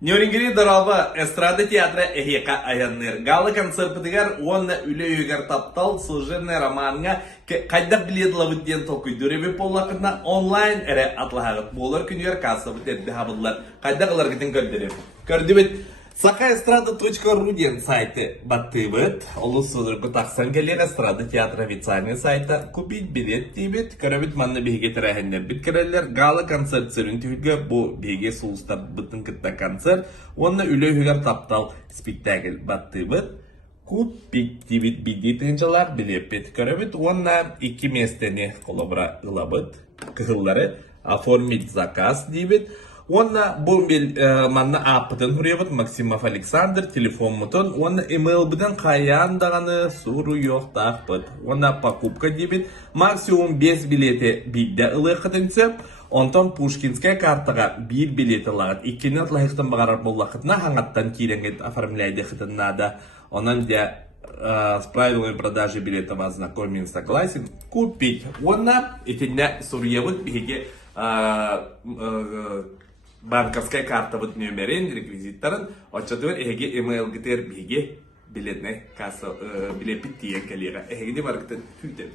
Нёрингери дорога эстрада театра эхека аяннер. Галы концертыгар онна үле үйгер таптал служебный романга кайдак билетлы бүттен толкуй дүребе поллақына онлайн әрі атлағыт болар күнер касса бүттен дәбылар. Кайдак алар кетен көрдіріп. Көрдібет. Сакаэстрада.ру ден сайты баттыбыт. Олы судырғы тақсан келер эстрада театра официальный сайта купить билет дейбет. Көрөбіт манны бейге тірәхендер біткерелер. Галы концерт сөрін түйілге бұл бейге сұлыстар бұтын кітті концерт. Онна үлі үйгер таптал спектакль баттыбыт. Купить дейбет бидейтінжалар билет бет. Көрөбіт онна 2 местені қолабыра ылабыт. Кығыллары оформить заказ дейбет. Онна бомбел манна апытын хуребыт Максимов Александр, телефон мутон, онна email биден каяндағаны суру yok тақпыт. Онна покупка дебет, максимум 5 билеті бидді ылы қытынсы, онтон Пушкинская картаға 1 билеті лағыт. Иккенет лайықтын бағарар боллақытына хаңаттан кейренгет оформляйды қытыннада. Онан де с правилами продажи билетов ознакомлен, согласен, купить. Онна этенне сурьевыт беге банковская карта вот номерин, реквизиттарын, очатывар эге email гитер биге билетне касса билет питтиен калера. Эге де барктан хүйтен.